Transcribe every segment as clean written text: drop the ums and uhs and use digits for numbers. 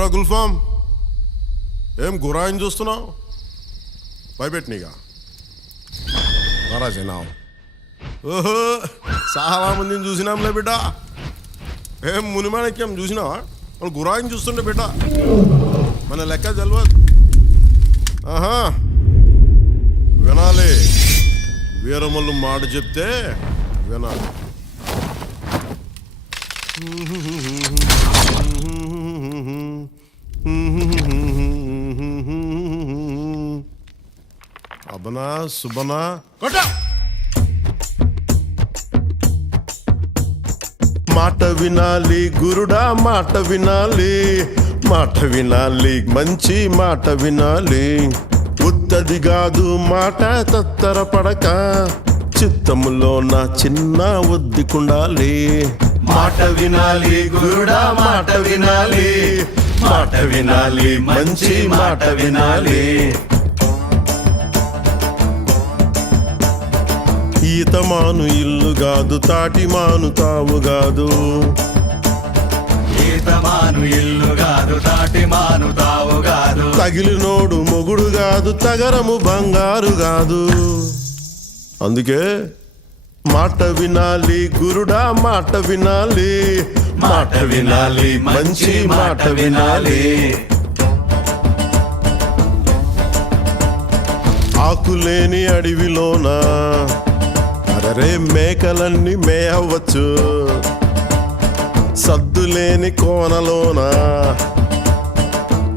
ఏంద్రా గుల్ఫామ్, ఏం గురాయిని చూస్తున్నావు? భయపెట్టినీగా మహారాజేనా? ఓహో, చాలా మందిని చూసినాంలే బిడ్డ. ఏం మునిమాణిక్యం చూసినావా? వాళ్ళు గురాయిని చూస్తుండే బిడ్డ, మన లెక్క తెలియదు. ఆహా, వినాలి. వీరమల్లు మాట చెప్తే వినాలి. అబనా సుబనా కొట్ట. మాట వినాలి గురుడా, మాట వినాలి, మాట వినాలి, మంచి మాట వినాలి. ఉత్తది కాదు మాట తత్తర పడక, చిత్తములో నా చిన్న ఒద్దికుండాలి. మాట వినాలి గురుడా, మాట వినాలి, మాట వినాలి, మంచి మాట వినాలి. ఈతమాను ఇల్లు కాదు, తాటి మాను తావు కాదు. ఈతమాను ఇల్లు కాదు, తాటి మాను తావు కాదు. తగిలినోడు మొగుడు కాదు, తగరము బంగారు కాదు. అందుకే మాట వినాలి గురుడా, మాట వినాలి, మాట వినాలి, మంచి మాట వినాలి. ఆకులేని అడవిలోనా అరే మేకలన్నీ మేయవచ్చు, సద్దులేని కోనలోన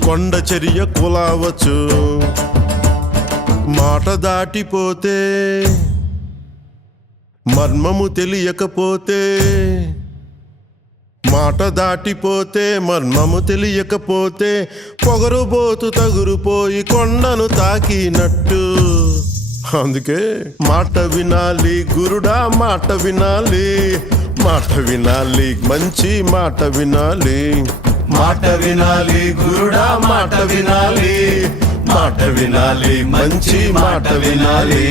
కొండ చర్య కులావచ్చు. మాట దాటిపోతే, మర్మము తెలియకపోతే, మాట దాటిపోతే మర్మము తెలియకపోతే, పొగరుబోతు తగురుపోయి కొండను తాకినట్టు. అందుకే మాట వినాలి గురుడా, మాట వినాలి, మాట వినాలి, మంచి మాట వినాలి. మాట వినాలి గురుడా, మాట వినాలి, మాట వినాలి, మంచి మాట వినాలి.